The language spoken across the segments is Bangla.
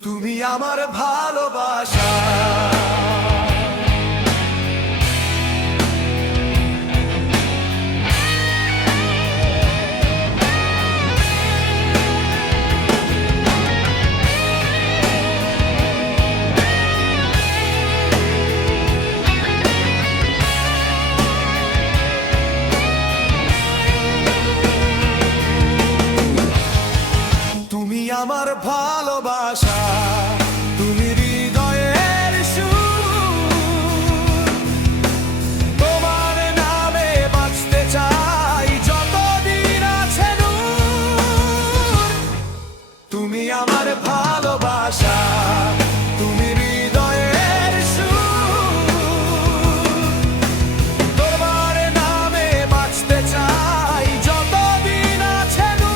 তুমি আমার ভালোবাসা। তুমি আমার ভালোবাসা, তুমি হৃদয়ের সুর, তোমার নামে বাঁচতে চাই যতদিন আছে নূর। তুমি আমার ভালোবাসা, তুমি হৃদয়ের সুর, তোমার নামে বাঁচতে চাই যতদিন আছে নূর।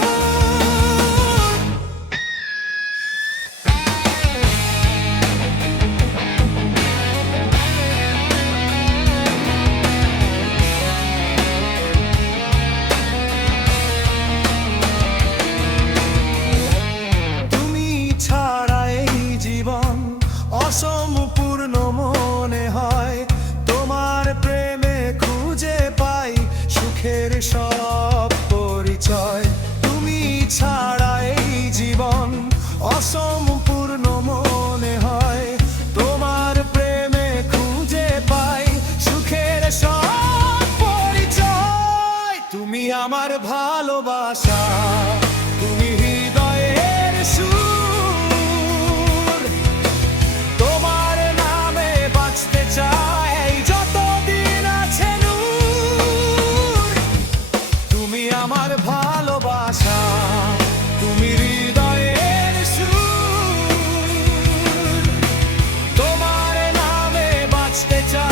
অসম্পূর্ণ মনে হয়, তোমার প্রেমে খুঁজে পাই সুখের সব পরিচয়। তুমি ছাড়া এই জীবন অসম্পূর্ণ মনে হয়, তোমার প্রেমে খুঁজে পাই সুখের সব পরিচয়। তুমি আমার ভালোবাসা, তুমি হৃদয়ের সুর, তোমার নামে বাঁচতে চাই যতদিন আছে নূর। তুমি আমার ভালোবাসা, তুমি হৃদয়ের সুর, তোমার নামে বাঁচতে চাই।